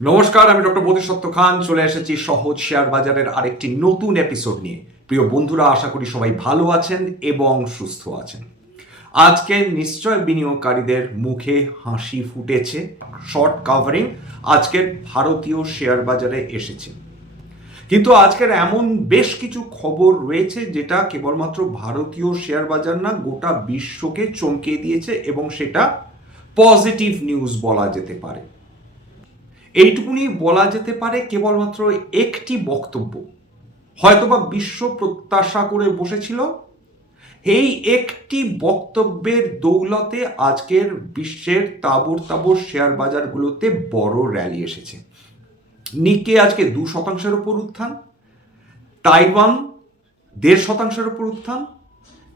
নমস্কার, আমি ডক্টর বোধিসত্ত্ব খান চলে এসেছি সহজ শেয়ার বাজারের আরেকটি নতুন এপিসোড নিয়ে। প্রিয় বন্ধুরা, আশা করি সবাই ভালো আছেন এবং সুস্থ আছেন। আজকে নিশ্চয় বিনিয়োগকারীদের মুখে হাসি ফুটেছে। শর্ট কাভারিং আজকের ভারতীয় শেয়ার বাজারে এসেছে, কিন্তু আজকের এমন বেশ কিছু খবর রয়েছে যেটা কেবলমাত্র ভারতীয় শেয়ার বাজার না, গোটা বিশ্বকে চমকে দিয়েছে এবং সেটা পজিটিভ নিউজ বলা যেতে পারে। এইটুকুনি বলা যেতে পারে, কেবলমাত্র একটি বক্তব্য হয়তোবা বিশ্ব প্রত্যাশা করে বসেছিল। এই একটি বক্তব্যের দৌলতে আজকের বিশ্বের তাবড় তাবড় শেয়ার বাজারগুলোতে বড় র্যালি এসেছে। নিক্কে আজকে 2% উপর উত্থান, তাইওয়ান 1.5% উপর উত্থান,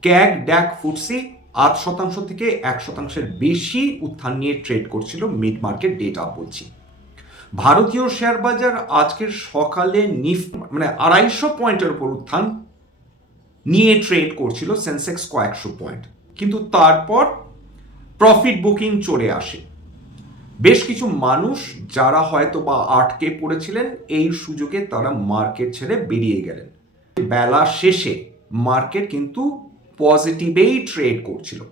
ক্যাগ ড্যাক ফুটসি 8% থেকে 1%-এর বেশি উত্থান নিয়ে ট্রেড করছিল। মিড মার্কেট ডেটা বলছি। ভারতীয় শেয়ার বাজার আজকের সকালে নিফটি 250 পয়েন্টের উপর উত্থান নিয়ে ট্রেড করছিল, সেন্সেক্স কয়েকশো পয়েন্ট, কিন্তু তারপর প্রফিট বুকিং চলে আসে। বেশ কিছু মানুষ যারা হয়তো বা আটকে পড়েছিলেন এই সুযোগে তারা মার্কেট ছেড়ে বেরিয়ে গেলেন। বেলা শেষে মার্কেট কিন্তু পজিটিভেই ট্রেড করছিল।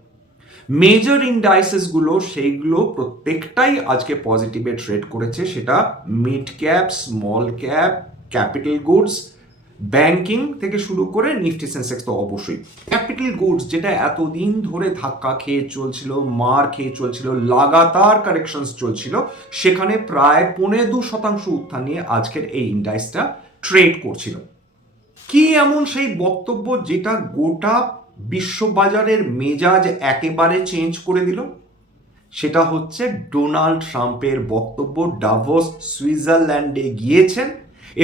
মেজর ইন্ডাইসেসগুলো সেইগুলো প্রত্যেকটাই আজকে পজিটিভে ট্রেড করেছে, সেটা mid cap, small cap, capital goods, banking থেকে শুরু করে নিফটি সেন্সেক্স তো অবশ্যই। ক্যাপিটাল গুডস যেটা এতদিন ধরে ধাক্কা খেয়ে চলছিল, মার খেয়ে চলছিল, লাগাতার কারেকশনস চলছিল, সেখানে প্রায় 2.25% উত্থান নিয়ে আজকের এই ইন্ডাইসটা ট্রেড করছিল। কি এমন সেই বক্তব্য যেটা গোটা বিশ্ববাজারের মেজাজ একেবারে চেঞ্জ করে দিল? সেটা হচ্ছে ডোনাল্ড ট্রাম্পের বক্তব্য। ডাভোস সুইজারল্যান্ডে গিয়েছেন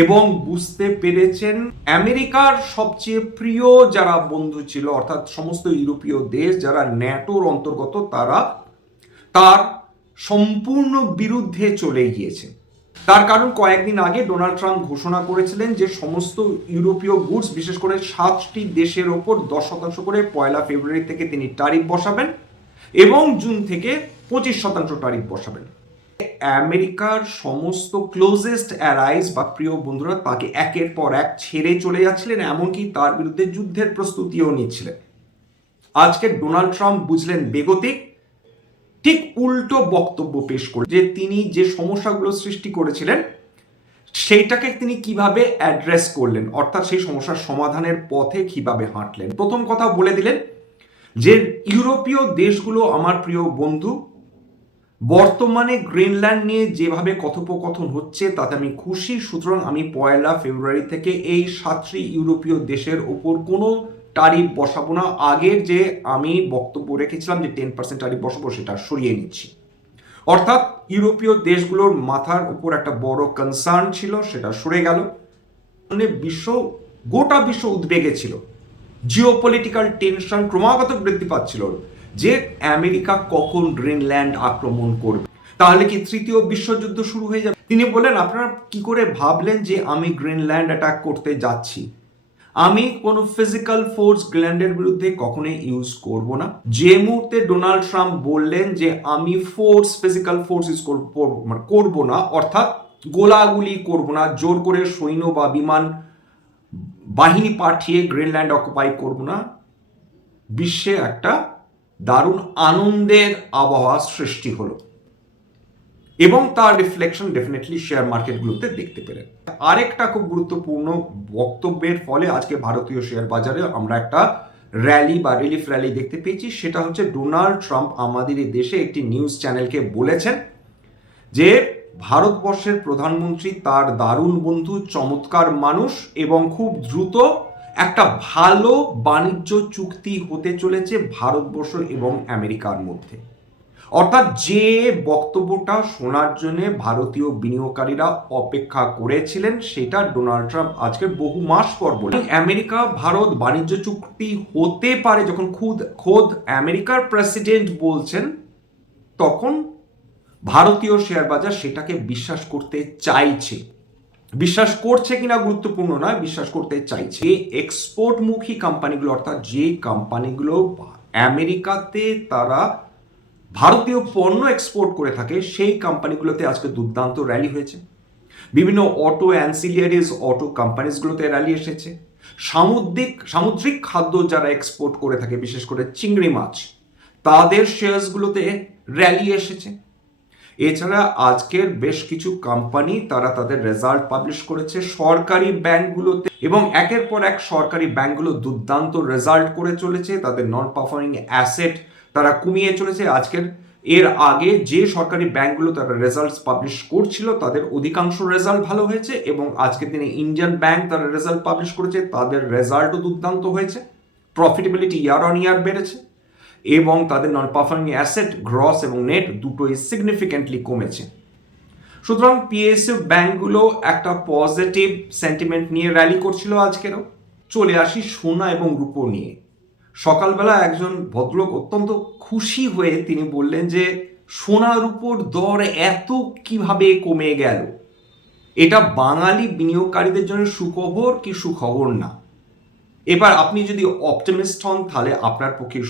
এবং বুঝতে পেরেছেন আমেরিকার সবচেয়ে প্রিয় যারা বন্ধু ছিল, অর্থাৎ সমস্ত ইউরোপীয় দেশ যারা ন্যাটোর অন্তর্গত, তারা তার সম্পূর্ণ বিরুদ্ধে চলে গিয়েছে। তার কারণ কয়েকদিন আগে ডোনাল্ড ট্রাম্প ঘোষণা করেছিলেন যে সমস্ত ইউরোপীয় গুডস, বিশেষ করে 7টি দেশের ওপর 10% করে 1 ফেব্রুয়ারি থেকে তিনি ট্যারিফ বসাবেন এবং জুন থেকে 25% ট্যারিফ বসাবেন। আমেরিকার সমস্ত ক্লোজেস্ট অ্যালাইজ বা প্রিয় বন্ধুরা তাকে একের পর এক ছেড়ে চলে যাচ্ছিলেন, এমনকি তার বিরুদ্ধে যুদ্ধের প্রস্তুতিও নিচ্ছিলেন। আজকে ডোনাল্ড ট্রাম্প বুঝলেন বেগতিক, ঠিক উল্টো বক্তব্য পেশ করে যে তিনি যে সমস্যাগুলো সৃষ্টি করেছিলেন সেইটাকে তিনি কিভাবে অ্যাড্রেস করলেন, অর্থাৎ সেই সমস্যার সমাধানের পথে কিভাবে হাঁটলেন। প্রথম কথা বলে দিলেন যে ইউরোপীয় দেশগুলো আমার প্রিয় বন্ধু, বর্তমানে গ্রিনল্যান্ড নিয়ে যেভাবে কথোপকথন হচ্ছে তাতে আমি খুশি, সুতরাং আমি 1 ফেব্রুয়ারি থেকে এই 7টি ইউরোপীয় দেশের ওপর কোনো ট্যারিফ বসাবো না। আগের যে আমি বক্তব্য রেখেছিলাম যে 10% ট্যারিফ বসাবো, সেটা সরিয়ে নিচ্ছি। অর্থাৎ ইউরোপীয় দেশগুলোর মাথার উপর একটা বড় কনসার্ন ছিল, সেটা সরে গেল। গোটা বিশ্ব উদ্বেগে ছিল, জিওপলিটিক্যাল টেনশন ক্রমাগত বৃদ্ধি পাচ্ছিল যে আমেরিকা কখন গ্রিনল্যান্ড আক্রমণ করবে, তাহলে কি তৃতীয় বিশ্বযুদ্ধ শুরু হয়ে যাবে। তিনি বললেন, আপনারা কি করে ভাবলেন যে আমি গ্রিনল্যান্ড অ্যাটাক করতে যাচ্ছি? আমি কোনো ফিজিক্যাল ফোর্স গ্রিনল্যান্ডের বিরুদ্ধে কখনোই ইউজ করব না। যে মুহূর্তে ডোনাল্ড ট্রাম্প বললেন যে আমি ফিজিক্যাল ফোর্স ইউজ করব না, অর্থাৎ গোলাগুলি করব না, জোর করে সৈন্য বা বিমান বাহিনী পাঠিয়ে গ্রিনল্যান্ড অকুপাই করব না, বিশ্বে একটা দারুণ আনন্দের আবহাওয়া সৃষ্টি হলো এবং তার রিফ্লেকশন ডেফিনেটলি শেয়ার মার্কেটগুলোতে দেখতে পেলেন। আরেকটা খুব গুরুত্বপূর্ণ বক্তব্যের ফলে আজকে ভারতীয় শেয়ার বাজারে আমরা একটা র্যালি বা রিলিফ র্যালি দেখতে পেয়েছি। সেটা হচ্ছে ডোনাল্ড ট্রাম্প আমাদের এই দেশে একটি নিউজ চ্যানেলকে বলেছেন যে ভারতবর্ষের প্রধানমন্ত্রী তার দারুণ বন্ধু, চমৎকার মানুষ এবং খুব দ্রুত একটা ভালো বাণিজ্য চুক্তি হতে চলেছে ভারতবর্ষ এবং আমেরিকার মধ্যে। অর্থাৎ যে বক্তব্যটা শোনার জন্য ভারতীয় বিনিয়োগকারীরা অপেক্ষা করেছিলেন, সেটা ডোনাল্ড ট্রাম্প আজকে বহু মাস পর বলেন। আমেরিকা ভারত বাণিজ্য চুক্তি হতে পারে যখন খোদ আমেরিকার প্রেসিডেন্ট বলছেন, তখন ভারতীয় শেয়ার বাজার সেটাকে বিশ্বাস করতে চাইছে। বিশ্বাস করছে কিনা গুরুত্বপূর্ণ নয়, বিশ্বাস করতে চাইছে। এক্সপোর্টমুখী কোম্পানিগুলো, অর্থাৎ যে কোম্পানিগুলো আমেরিকাতে তারা ভারতীয় পণ্য এক্সপোর্ট করে থাকে সেই কোম্পানিগুলোতে আজকে দুর্দান্ত র্যালি হয়েছে। বিভিন্ন অটো অ্যান্সিলিয়ারিজ অটো কোম্পানিজগুলোতে র্যালি এসেছে। সামুদ্রিক খাদ্য যারা এক্সপোর্ট করে থাকে, বিশেষ করে চিংড়ি মাছ, তাদের শেয়ার্সগুলোতে র্যালি এসেছে। এছাড়া আজকের বেশ কিছু কোম্পানি তারা তাদের রেজাল্ট পাবলিশ করেছে সরকারি ব্যাংকগুলোতে, এবং একের পর এক সরকারি ব্যাংকগুলো দুর্দান্ত রেজাল্ট করে চলেছে। তাদের নন পারফর্মিং অ্যাসেট তারা কমিয়ে চলেছে। আজকের এর আগে যে সরকারি ব্যাংকগুলো তারা রেজাল্টস পাবলিশ করছিল তাদের অধিকাংশ রেজাল্ট ভালো হয়েছে, এবং আজকের দিনে ইন্ডিয়ান ব্যাংক তারা রেজাল্ট পাবলিশ করেছে, তাদের রেজাল্টও দুর্দান্ত হয়েছে। প্রফিটেবিলিটি ইয়ার অন ইয়ার বেড়েছে, এবং তাদের নন পারফর্মিং অ্যাসেট গ্রস এবং নেট দুটোই সিগনিফিক্যান্টলি কমেছে। সুতরাং পিএসইউ ব্যাংকগুলো একটা পজিটিভ সেন্টিমেন্ট নিয়ে র্যালি করছিল আজকেরও। চলে আসি সোনা এবং রূপো নিয়ে। সকালবেলা একজন ভদ্রলোক অত্যন্ত খুশি হয়ে তিনি বললেন যে সোনা রূপোর দর এত কিভাবে কমে গেল। এটা বাঙালি বিনিয়োগকারীদের জন্য সুখবর কি সুখবর না? এবার আপনি যদি অপটিমিস্ট হন তাহলে আপনার পক্ষে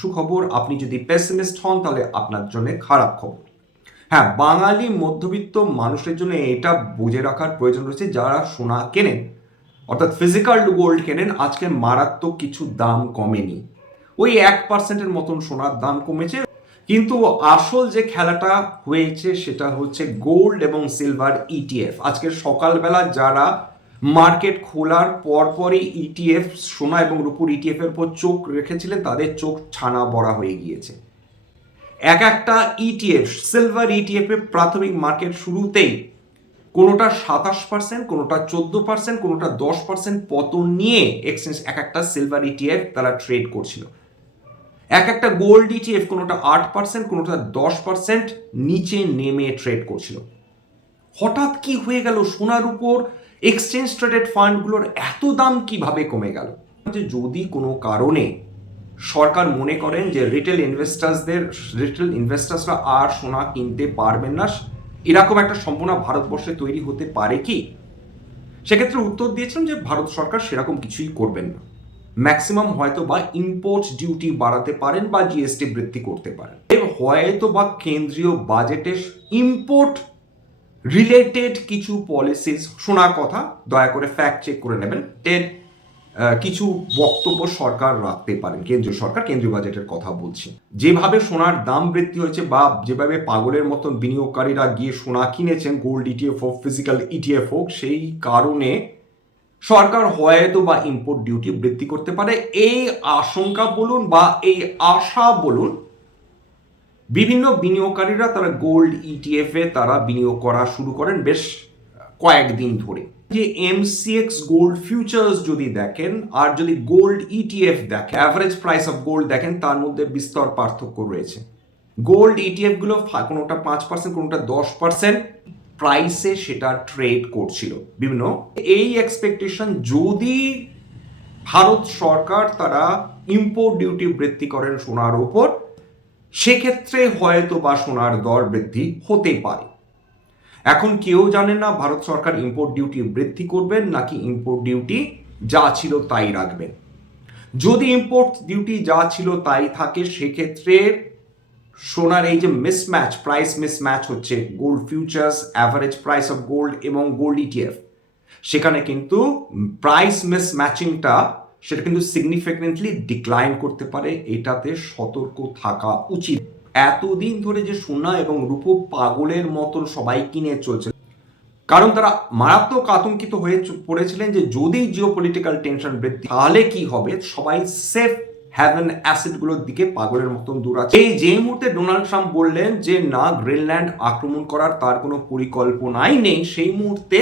সুখবর, আপনি যদি পেসিমিস্ট হন তাহলে আপনার জন্য খারাপ খবর। হ্যাঁ, বাঙালি মধ্যবিত্ত মানুষের জন্য এটা বুঝে রাখার প্রয়োজন রয়েছে, যারা সোনা কেনেন অর্থাৎ ফিজিক্যাল গোল্ড কেনেন, আজকে মারাত্মক কিছু দাম কমেনি। ওই 1% মতন সোনার দাম কমেছে, কিন্তু আসল যে খেলাটা হয়েছে সেটা হচ্ছে গোল্ড এবং সিলভার ইটিএফ। আজকে সকালবেলা যারা মার্কেট খোলার পরপরই ইটিএফ, সোনা এবং রূপোর ইটিএফ এর উপর চোখ রেখেছিলেন, তাদের চোখ ছানা বড়া হয়ে গিয়েছে। একটা ইটিএফ, সিলভার ইটিএফ এর প্রাথমিক মার্কেট শুরুতেই কোনোটা 27%, কোনোটা 14%, কোনোটা 10% পতন নিয়ে এক্সচেঞ্জ একটা সিলভার ইটিএফ তারা ট্রেড করছিল। একটা গোল্ড ইটিএফ কোনোটা 8%, কোনোটা 10% নিচে নেমে ট্রেড করছিল। হঠাৎ কি হয়ে গেল? সোনার উপর এক্সচেঞ্জ ট্রেডেড ফান্ডগুলোর এত দাম কিভাবে কমে গেল? যে যদি কোনো কারণে সরকার মনে করেন যে রিটেল ইনভেস্টার্সরা আর সোনা কিনতে পারবেন না, এরকম একটা সম্ভাবনা ভারতবর্ষে তৈরি হতে পারে কি? সেক্ষেত্রে উত্তর দিয়েছিলাম যে ভারত সরকার সেরকম কিছুই করবেন না। ম্যাক্সিমাম হয়তো বা ইম্পোর্ট ডিউটি বাড়াতে পারেন বা জিএসটি বৃদ্ধি করতে পারেন, হয়তো বা কেন্দ্রীয় বাজেটে ইম্পোর্ট রিলেটেড কিছু পলিসিস শোনার কথা, দয়া করে ফ্যাক্ট চেক করে নেবেন, কিছু বক্তব্য সরকার রাখতে পারেন। কেন্দ্রীয় সরকার কেন্দ্রীয় বাজেটের কথা বলছে। যেভাবে সোনার দাম বৃদ্ধি হয়েছে বা যেভাবে পাগলের মতন বিনিয়োগকারীরা গিয়ে সোনা কিনেছেন, গোল্ড ইটিএফ হোক ফিজিক্যাল ইটিএফ হোক, সেই কারণে সরকার হয়তো বা ইম্পোর্ট ডিউটি বৃদ্ধি করতে পারে। এই আশঙ্কা বলুন বা এই আশা বলুন, বিভিন্ন বিনিয়োগকারীরা তারা গোল্ড ইটিএফ এ তারা বিনিয়োগ করা শুরু করেন বেশ কয়েকদিন ধরে। যে এমসিএক্স গোল্ড ফিউচার্স যদি দেখেন আর যদি গোল্ড ইটিএফ দেখেন, অ্যাভারেজ প্রাইস অফ গোল্ড দেখেন, তার মধ্যে বিস্তর পার্থক্য রয়েছে। গোল্ড ইটিএফ গুলো কোনোটা 5%, কোনোটা 10% প্রাইসে সেটা ট্রেড করছিল বিভিন্ন। এই এক্সপেকটেশন যদি ভারত সরকার তারা ইম্পোর্ট ডিউটি বৃদ্ধি করেন সোনার উপর, সেক্ষেত্রে হয়তো বা সোনার দর বৃদ্ধি হতে পারে। এখন কেউ জানে না ভারত সরকার ইম্পোর্ট ডিউটি বৃদ্ধি করবেন নাকি ইম্পোর্ট ডিউটি যা ছিল তাই রাখবেন। যদি ইম্পোর্ট ডিউটি যা ছিল তাই থাকে, সেক্ষেত্রে সোনার এই যে মিসম্যাচ, প্রাইস মিসম্যাচ হচ্ছে gold futures, average price of gold এবং গোল্ড ইটিএফ, সেখানে কিন্তু প্রাইস মিসম্যাচিংটা সেটা কিন্তু সিগনিফিকেন্টলি ডিক্লাইন করতে পারে। এটাতে সতর্ক থাকা উচিত। এতদিন ধরে যে সোনা এবং রূপো পাগলের মতন সবাই কিনে চলছে, কারণ তারা মারাত্মক আতঙ্কিত হয়ে পড়েছিলেন যে যদি জিওপলিটিক্যাল টেনশন বৃদ্ধি তাহলে কি হবে। সবাই সেফ হ্যাভেন অ্যাসেটগুলোর দিকে পাগলের মতন দৌড়াচ্ছে। এই যে মুহূর্তে ডোনাল্ড ট্রাম্প বললেন যে না, গ্রিনল্যান্ড আক্রমণ করার তার কোনো পরিকল্পনাই নেই, সেই মুহূর্তে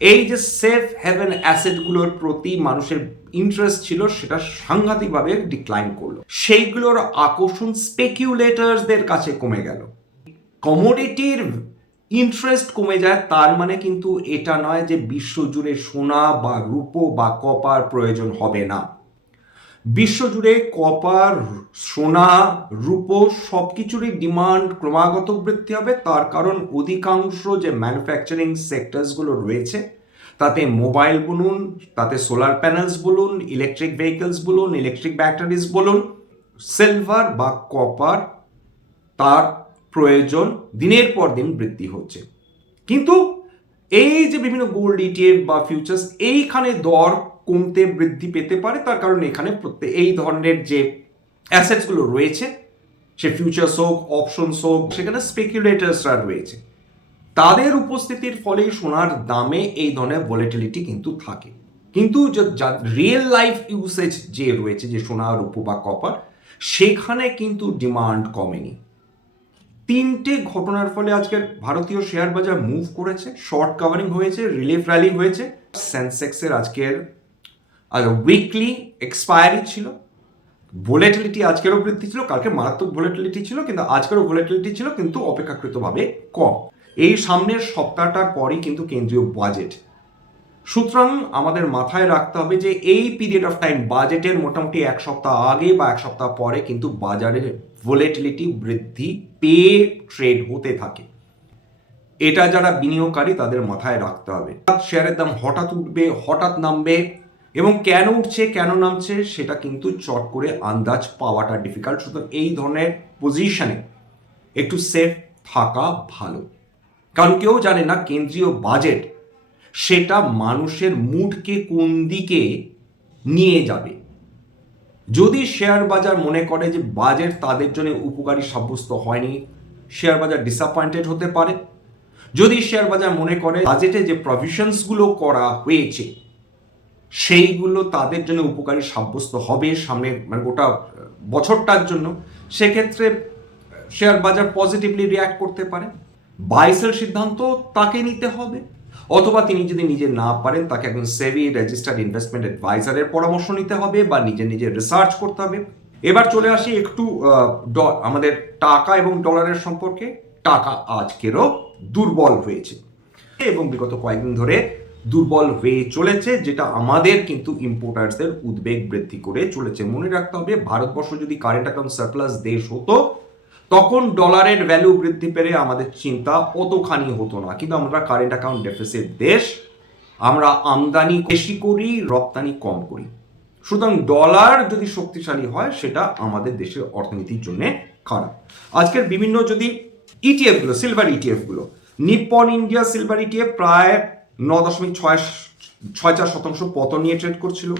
এই যে সেফ হেভেন অ্যাসেটগুলোর প্রতি মানুষের ইন্টারেস্ট ছিল সেটা সাংঘাতিকভাবে ডিক্লাইন করলো। সেইগুলোর আকর্ষণ স্পেকিউলেটারসদের কাছে কমে গেল। কমোডিটির ইন্টারেস্ট কমে যায়, তার মানে কিন্তু এটা নয় যে বিশ্বজুড়ে সোনা বা রূপো বা কপার প্রয়োজন হবে না। বিশ্বজুড়ে কপার, সোনা, রূপো সবকিছুরই ডিমান্ড ক্রমাগত বৃদ্ধি হবে। তার কারণ অধিকাংশ যে ম্যানুফ্যাকচারিং সেক্টরসগুলো রয়েছে, তাতে মোবাইল বলুন, তাতে সোলার প্যানেলস বলুন, ইলেকট্রিক ভেহিকলস বলুন, ইলেকট্রিক ব্যাটারিজ বলুন, সিলভার বা কপার তার প্রয়োজন দিনের পর দিন বৃদ্ধি হচ্ছে। কিন্তু এই যে বিভিন্ন গোল্ড ইটিএফ বা ফিউচার্স, এইখানে দর কমতে বৃদ্ধি পেতে পারে, তার কারণ এখানে এই ধরনের যে অ্যাসেটসগুলো রয়েছে, সে ফিউচার্স হোক, অপশনস হোক, সেখানে স্পেকুলেটার্সরা রয়েছে, তাদের উপস্থিতির ফলে সোনার দামে এই ধরনের ভলিটিলিটি কিন্তু থাকে। কিন্তু রিয়েল লাইফ ইউসেজ যে রয়েছে, যে সোনা, রূপো বা কপার, সেখানে কিন্তু ডিমান্ড কমেনি। তিনটে ঘটনার ফলে আজকের ভারতীয় শেয়ার বাজার মুভ করেছে, শর্ট কাভারিং হয়েছে, রিলিফ র্যালি হয়েছে। সেন্সেক্সের আজকের উইকলি এক্সপায়ারি ছিল, ভোলেটিলিটি আজকেরও বৃদ্ধি ছিল, কালকে মারাত্মক ভোলেটিলিটি ছিল, কিন্তু আজকেরও ভোলেটিলিটি ছিল, কিন্তু অপেক্ষাকৃতভাবে কম। এই সামনের সপ্তাহটার পরই কিন্তু কেন্দ্রীয় বাজেট, সুতরাং আমাদের মাথায় রাখতে হবে যে এই পিরিয়ড অফ টাইম, বাজেটের মোটামুটি এক সপ্তাহ আগে বা এক সপ্তাহ পরে কিন্তু বাজারের ভোলেটিলিটি বৃদ্ধি পেয়ে ট্রেড হতে থাকে। এটা যারা বিনিয়োগকারী তাদের মাথায় রাখতে হবে। শেয়ারের দাম হঠাৎ উঠবে, হঠাৎ নামবে, এবং কেন উঠছে কেন নামছে সেটা কিন্তু চট করে আন্দাজ পাওয়াটা ডিফিকাল্ট। সুতরাং এই ধরনের পজিশনে একটু সেফ থাকা ভালো, কারণ কেউ জানে না কেন্দ্রীয় বাজেট সেটা মানুষের মুডকে কোন দিকে নিয়ে যাবে। যদি শেয়ার বাজার মনে করে যে বাজেট তাদের জন্য উপকারী সাব্যস্ত হয়নি, শেয়ার বাজার ডিসঅ্যাপয়েন্টেড হতে পারে। যদি শেয়ার বাজার মনে করে বাজেটে যে প্রভিশনসগুলো করা হয়েছে সেইগুলো তাদের জন্য উপকারী সাব্যস্ত হবে সামনে, মানে গোটা বছরটার জন্য, সেক্ষেত্রে শেয়ার বাজার পজিটিভলি রিয়্যাক্ট করতে পারে। বাইসেল সিদ্ধান্ত তাকে নিতে হবে, অথবা তিনি যদি নিজে না পারেন তাকে একজন সেভি রেজিস্টার্ড ইনভেস্টমেন্ট অ্যাডভাইজারের পরামর্শ নিতে হবে বা নিজে রিসার্চ করতে হবে। এবার চলে আসি একটু আমাদের টাকা এবং ডলারের সম্পর্কে। টাকা আজকেরও দুর্বল হয়েছে এবং বিগত কয়েকদিন ধরে দুর্বল হয়ে চলেছে, যেটা আমাদের কিন্তু ইম্পোর্টার্সদের উদ্বেগ বৃদ্ধি করে চলেছে। মনে রাখতে হবে, ভারতবর্ষ যদি কারেন্ট অ্যাকাউন্ট সারপ্লাস দেশ হতো তখন ডলারের ভ্যালু বৃদ্ধি পেলে আমাদের চিন্তা অতখানি হতো না, কিন্তু আমরা কারেন্ট অ্যাকাউন্ট ডেফিসিট দেশ, আমরা আমদানি বেশি করি, রপ্তানি কম করি। সুতরাং ডলার যদি শক্তিশালী হয় সেটা আমাদের দেশের অর্থনীতির জন্য খারাপ। আজকের বিভিন্ন যদি ইটিএফ গুলো, সিলভার ইটিএফ গুলো, নিপ্পন ইন্ডিয়া সিলভার ইটিএফ প্রায় 9.64% পতন নিয়ে ট্রেড করছিল।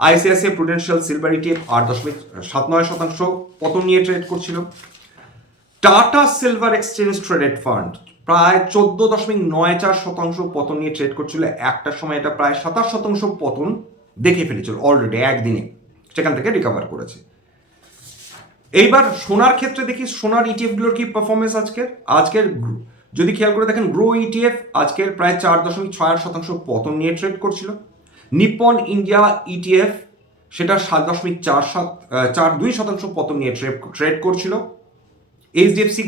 আইসিআইসিআই প্রুডেন্সিয়াল সিলভার ইটিএফ 8.79% পতন নিয়ে ট্রেড করছিল। Tata silver exchange traded fund প্রায় 14.94% পতন নিয়ে ট্রেড করছিল। একটা সময় এটা প্রায় 27% পতন দেখে ফেলেছিল অলরেডি একদিনে, সেখান থেকে রিকভার করেছে। এইবার সোনার ক্ষেত্রে দেখি সোনার ইটিএফ গুলোর কি পারফরমেন্স আজকের যদি খেয়াল করে দেখেন, গ্রো ইটিএফ আজকের প্রায় 4.68% পতন নিয়ে ট্রেড করছিল। নিপ্পন ইন্ডিয়া ইটিএফ সেটা 7.42% পতন নিয়ে ট্রেড করছিল। HDFC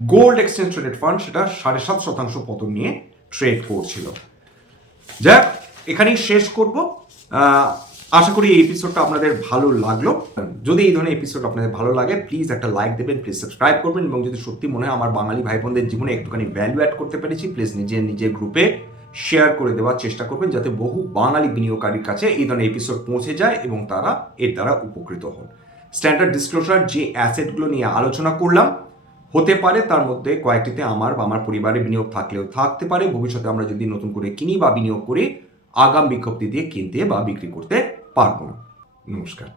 gold exchange traded fund সেটা 7.5% পতন নিয়ে ট্রেড করছিল। যাক, এখানেই শেষ করব। আশা করি এই এপিসোডটা আপনাদের ভালো লাগলো। যদি এই ধরনের এপিসোড আপনাদের ভালো লাগে, প্লিজ একটা লাইক দেবেন, প্লিজ সাবস্ক্রাইব করবেন, এবং যদি সত্যি মনে হয় আমার বাঙালি ভাই বোনদের জীবনে একটুখানি ভ্যালু অ্যাড করতে পেরেছি, প্লিজ নিজের গ্রুপে শেয়ার করে দেওয়ার চেষ্টা করবেন, যাতে বহু বাঙালি বিনিয়োগকারীর কাছে এই ধরনের এপিসোড পৌঁছে যায় এবং তারা এর দ্বারা উপকৃত হন। স্ট্যান্ডার্ড ডিসক্লোজার যে অ্যাসেটগুলো নিয়ে আলোচনা করলাম, হতে পারে তার মধ্যে কয়েকটিতে আমার বা আমার পরিবারের বিনিয়োগ থাকলেও থাকতে পারে। ভবিষ্যতে আমরা যদি নতুন করে কিনি বা বিনিয়োগ করি, আগাম বিজ্ঞপ্তি দিয়ে কিনতে বা বিক্রি করতে পারবো না। নমস্কার।